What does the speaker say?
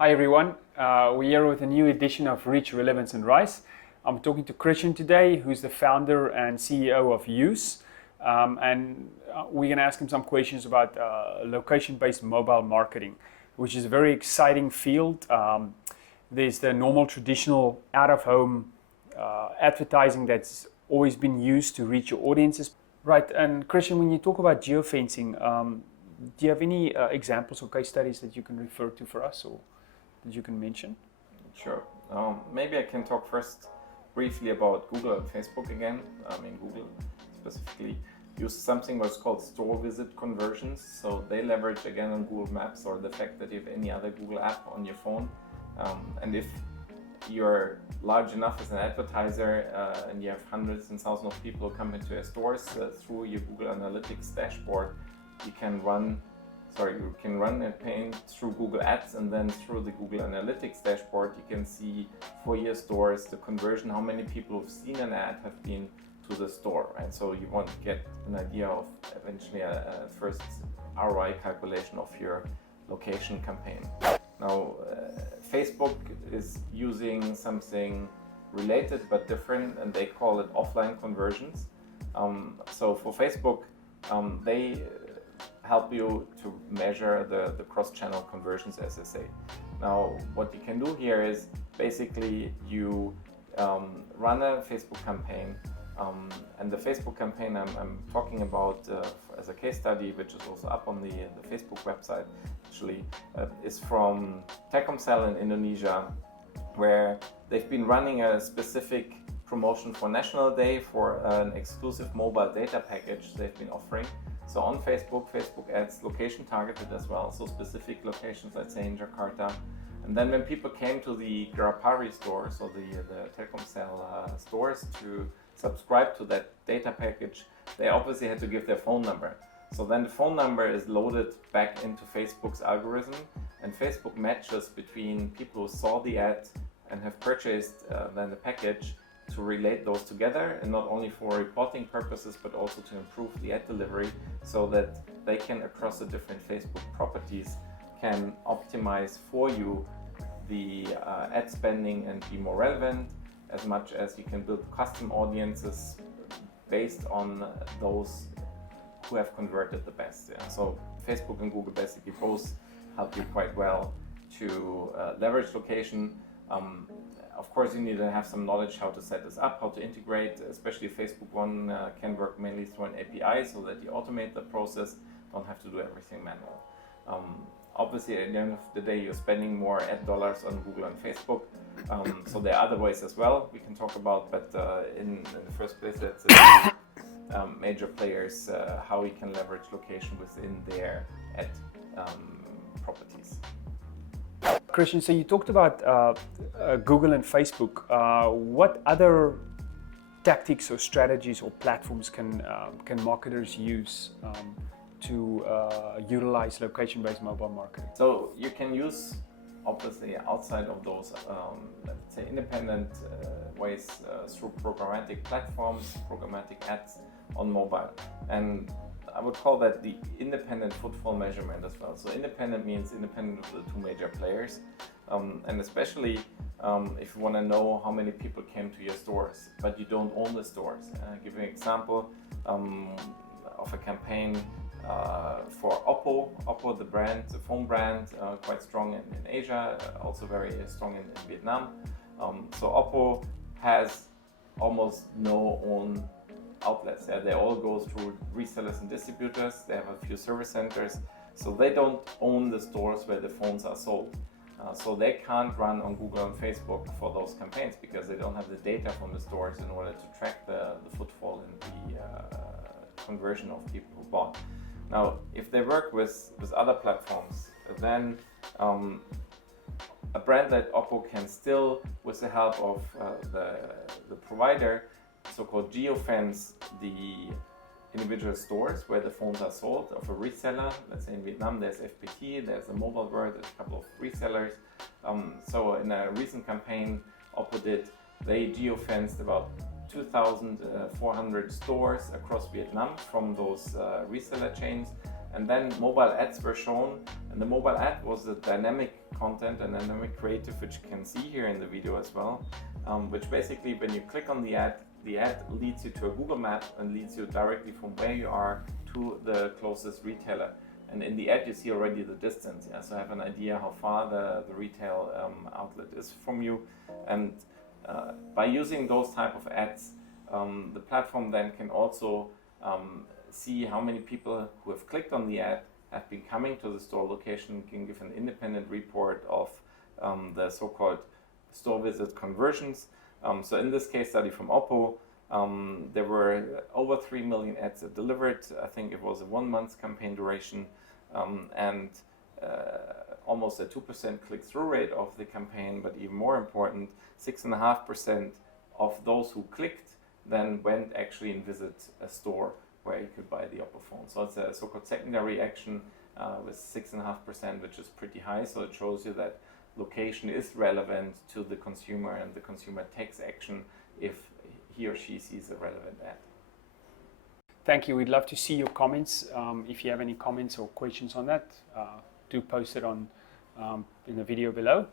Hi everyone, we're here with a new edition of Reach, Relevance and Rise. I'm talking to Christian today, who's the founder and CEO of Use. We're going to ask him some questions about location-based mobile marketing, which is a very exciting field. There's the normal traditional out-of-home advertising that's always been used to reach your audiences. Right, and Christian, when you talk about geofencing, do you have any examples or case studies that you can refer to for us or that you can mention? Sure. Maybe I can talk first briefly about Google and Facebook again. Google specifically uses something what's called store visit conversions. So they leverage again on Google Maps or the fact that you have any other Google app on your phone. And if you're large enough as an advertiser and you have hundreds and thousands of people who come into your stores through your Google Analytics dashboard, you can run a campaign through Google Ads, and then through the Google Analytics dashboard you can see for your stores the conversion, how many people who've seen an ad have been to the store, right? So you want to get an idea of eventually a first ROI calculation of your location campaign. Now Facebook is using something related but different, and they call it offline conversions. So for Facebook, they help you to measure the cross-channel conversions, as they say. Now, what you can do here is basically you run a Facebook campaign, and the Facebook campaign I'm talking about as a case study, which is also up on the Facebook website, actually, is from Telkomsel in Indonesia, where they've been running a specific promotion for National Day for an exclusive mobile data package they've been offering. So on Facebook ads, location targeted as well, so specific locations, let's say in Jakarta. And then when people came to the Grapari stores, or the Telkomsel stores, to subscribe to that data package, they obviously had to give their phone number. So then the phone number is loaded back into Facebook's algorithm, and Facebook matches between people who saw the ad and have purchased then the package to relate those together, and not only for reporting purposes but also to improve the ad delivery, so that they can, across the different Facebook properties, can optimize for you the ad spending and be more relevant, as much as you can build custom audiences based on those who have converted the best. Yeah. So Facebook and Google basically both help you quite well to leverage location. Of course, you need to have some knowledge how to set this up, how to integrate, especially Facebook one can work mainly through an API, so that you automate the process, don't have to do everything manual. Obviously, at the end of the day, you're spending more ad dollars on Google and Facebook, so there are other ways as well we can talk about, but in the first place, that's the major players, how we can leverage location within their ad properties. Christian, so you talked about Google and Facebook. What other tactics or strategies or platforms can marketers use to utilize location-based mobile marketing? So you can use, obviously, outside of those, let's say, independent ways through programmatic platforms, programmatic ads on mobile. And I would call that the independent footfall measurement as well. So independent means independent of the two major players. And especially if you want to know how many people came to your stores, but you don't own the stores. I'll give you an example of a campaign for Oppo, the brand, the phone brand, quite strong in Asia, also very strong in Vietnam. So Oppo has almost no own outlets. Yeah? They all go through resellers and distributors. They have a few service centers, so they don't own the stores where the phones are sold. So they can't run on Google and Facebook for those campaigns, because they don't have the data from the stores in order to track the footfall and the conversion of people who bought. Now, if they work with other platforms, then a brand like Oppo can still, with the help of the provider, so-called Geo-fence the individual stores where the phones are sold of a reseller. Let's say in Vietnam there's FPT, there's a Mobile World, there's a couple of resellers. So in a recent campaign Oppo did, they geo-fenced about 2,400 stores across Vietnam from those reseller chains. And then mobile ads were shown, and the mobile ad was a dynamic content and dynamic creative, which you can see here in the video as well, which basically when you click on the ad leads you to a Google map and leads you directly from where you are to the closest retailer. And in the ad you see already the distance, yeah? So have an idea how far the retail outlet is from you. And by using those type of ads, the platform then can also see how many people who have clicked on the ad have been coming to the store location, can give an independent report of the so-called store visit conversions. So in this case study from Oppo, there were over 3 million ads delivered. I think it was a 1 month campaign duration, and almost a 2% click-through rate of the campaign, but even more important, 6.5% of those who clicked then went actually and visit a store where you could buy the Oppo phone. So it's a so-called secondary action with 6.5%, which is pretty high. So it shows you that location is relevant to the consumer, and the consumer takes action if he or she sees a relevant ad. Thank you. We'd love to see your comments. If you have any comments or questions on that, do post it on in the video below.